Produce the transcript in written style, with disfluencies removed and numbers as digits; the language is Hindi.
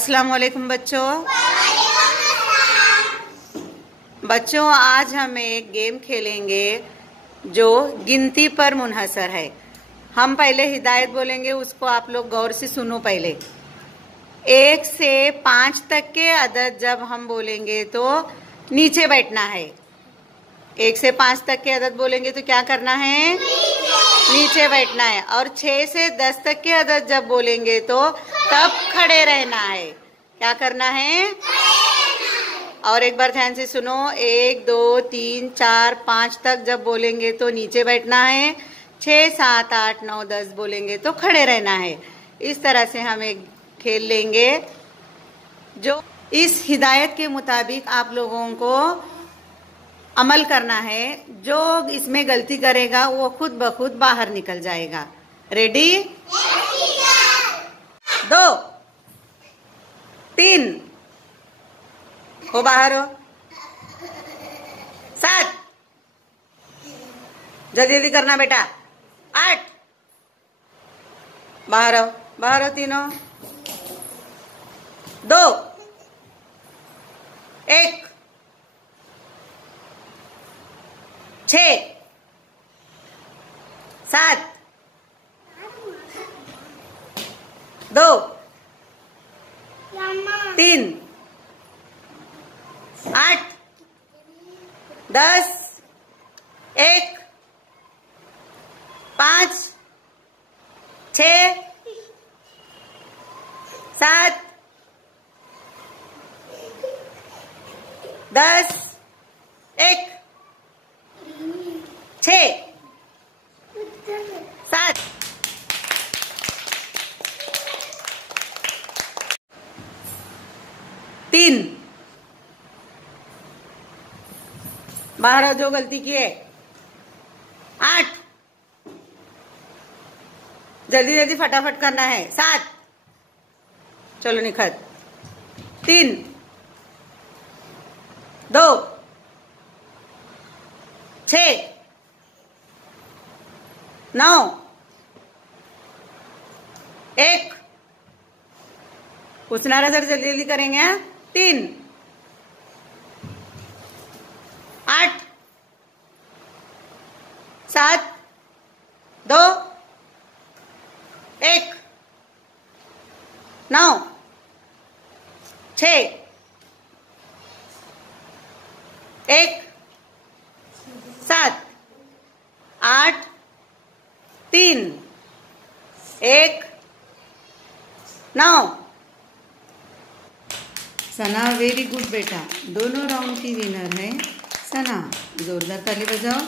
अस्सलाम वालेकुम बच्चों, आज हम एक गेम खेलेंगे जो गिनती पर मुनहसर है। हम पहले हिदायत बोलेंगे, उसको आप लोग गौर से सुनो। पहले 1 से 5 तक के अदद जब हम बोलेंगे तो नीचे बैठना है। 1 से 5 तक के अदद बोलेंगे तो क्या करना है? नीचे बैठना है। और 6 से 10 तक के अदद जब बोलेंगे तो तब खड़े रहना है। क्या करना है? और एक बार ध्यान से सुनो, 1 2 3 4 5 तक जब बोलेंगे तो नीचे बैठना है। 6 7 8 9 10 बोलेंगे तो खड़े रहना है। इस तरह से हम एक खेल लेंगे जो इस हिदायत के मुताबिक आप लोगों को अमल करना है। जो इसमें गलती करेगा वो खुद ब खुद बाहर निकल जाएगा। रेडी? 2 3 हो, बाहर हो। 7 जल्दी जल्दी करना बेटा। 8 बाहर हो, बाहर हो तीनों। 2 1 6 7 2 3 8 10 1 5 6 7 10 1 6 7 3 बाहर जो गलती की है। 8 जल्दी जल्दी फटाफट करना है। 7 चलो निखत। 3 2 6 9 1 कुछ नारा सर जल्दी जल्दी करेंगे। 3 8 7 2 1 9 6 1 7 8 3 1 9। सना वेरी गुड बेटा, दोनों राउंड की विनर है सना। जोरदार ताली बजाओ।